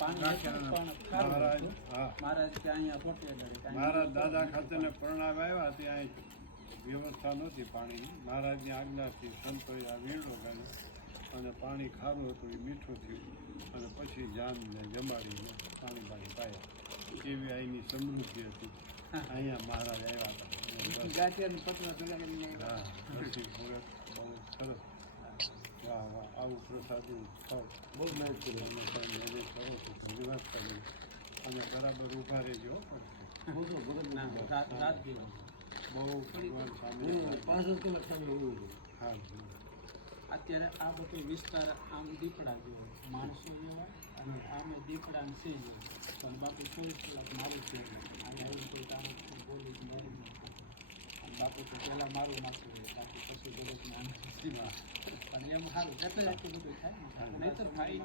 મહારાજ. મહારાજ મારા દાદા ખાતે પરણાવ આવ્યા ત્યાં વ્યવસ્થા નહોતી પાણીની. મહારાજની આજ્ઞાથી સંતોએ આ વીણો ગયો અને પાણી ખારું હતું, એ મીઠું થયું. અને પછી જાનને જમાડીને પાણી પાણી પાયા. એવી અહીંની સમૃદ્ધિ હતી. અહીંયા મહારાજ આવ્યા હતા. ગાંઠિયાનું પતરા હા સરસ. વાહ વાહ, આવું પ્રસાદ બહુ મહેનત કરી કરો છો તો વ્યવસ્થા કરી બરાબર ઊભા રહેજો બધું ભગત ના રાત બહુ ભગવાન સામે પાંચ કલાક સામે ઊભો છું અત્યારે આ બધો વિસ્તાર આમ દીપડા જેવો માણસો એવા અને આમે દીપડા છે. પણ બાપુ ચોવીસ કલાક મારું છે. આવીને કોઈ કામ બોલી બાપુ તો પહેલાં મારું હોય, બાકી પછી દરરોજ માણસ અને એમ સારું. જતો બધું થાય ને. Nah, ini terbaik